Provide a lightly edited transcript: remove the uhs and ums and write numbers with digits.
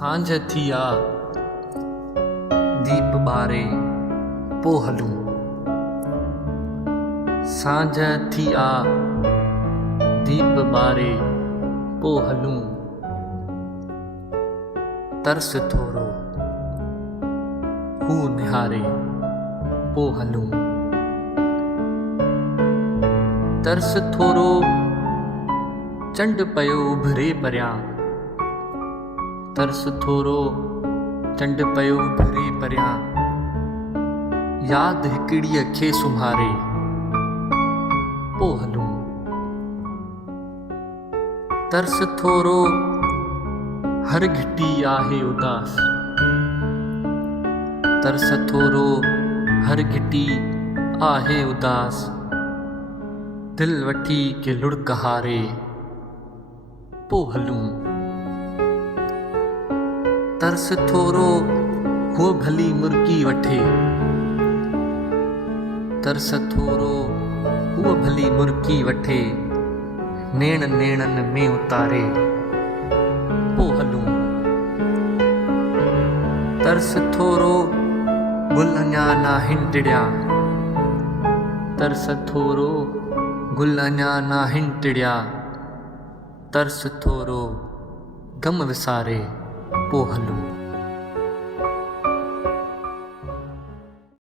सांझ थी आ दीप ॿारे पो हलूं। सांझ थी आ दीप ॿारे पो हलूं। तरस थोरो हू निहारे पो हलूं। तरस थोरो चंड पयो उभरे परियां। तरस थोरो चंड पयो उभरे परियां। याद हिकिड़ीअ खे सुम्हारे पो हलूं। तरस थोरो हर घिटी आहे उदास। तरस थोरो हर घिटी आहे उदास। दिल वठी के लुढ़क हारे पो हलूं। तरस थोरो हुअ भली मुर्गी वठे। तरस थोरो हुअ भली मुर्गी वठे। नेण नेणनि में उतारे पो हलूं। तरस थोरो गुल अञा नाहिन टिड़िया। तरस थोरो गुल अञा नाहिन टिड़िया। तरस थोरो गम विसारे पो हलूं।